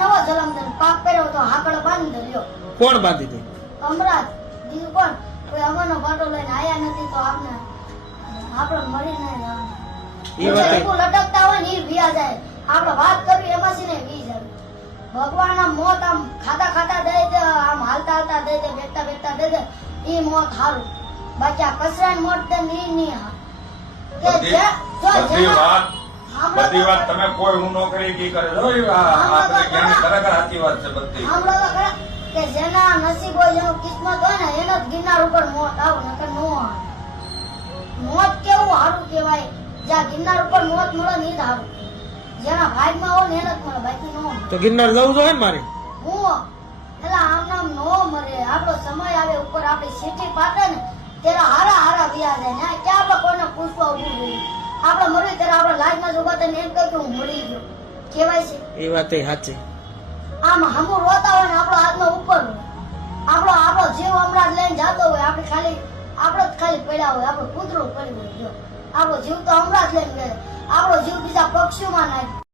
નવો જલમ દે પાક કર્યો તો હાકડ બાંધી દે કોણ બાંધી દે? અમરાજ બીજું કોણ? કોઈ અમરનો પાટો લઈને આયા નથી તો આપને આપણે મરી નહીં એ વાત લટકતા હોય ને એ વિયા જાય. આપણે વાત કરવી એમાંથી ને વી જાય. ભગવાનના મોત આમ ખાતા ખાતા દે દે આમ હાલતા હાલતા દે દે બેઠતા બેઠતા દે દે ઈ મોત હારું. બાકી આ કસરાન મોત દે ની ઈ નહીં હા. કે જે વાત બધી વાત તમે કોઈ હું નોકરી કી કરે? છો આપણે જ્ઞાની ખરેખર સાચી વાત છે બધી. કે જેના નસીબ હોય જેનું કિસ્મત હોય ને એનો ગિરનાર ઉપર મોત આવ નકર નો આવે. મોત કેવું સારું કહેવાય? જ્યાં ગિરનાર ઉપર મોત મળે ને જ સારું જેના ભાગમાં હોય ને એને જ મળે બાકી નો તો ગિરનાર જવું જોઈએ ને મારે? હું? એટલે આમ નામ નો મરે. આપણો સમય આવે ઉપર આપણી સીટી પાકે ને ત્યારે હારા હારા વ્યા જાય ને ક્યાં આપણે કોઈને પૂછવા ઉભું જોઈએ મરીએ ત્યારે આપણે લાજમાં જ ઊભા થઈને એમ કહે કે હું મરી ગયો. કહેવાય છે? એ વાત એ સાચી. આમ હમુ રોતા હોય ને આપણો હાથમાં ઉપર આપણો આપણો જીવ હમણાં જ લઈને જાતો હોય આપણે ખાલી આપણો જ ખાલી પડ્યા હોય આપણો કૂતરો પડ્યું હોય આપણો જીવ તો હમણાં જ લઈને ગયો. આપણો જીવ બીજા પક્ષીઓમાં નાખી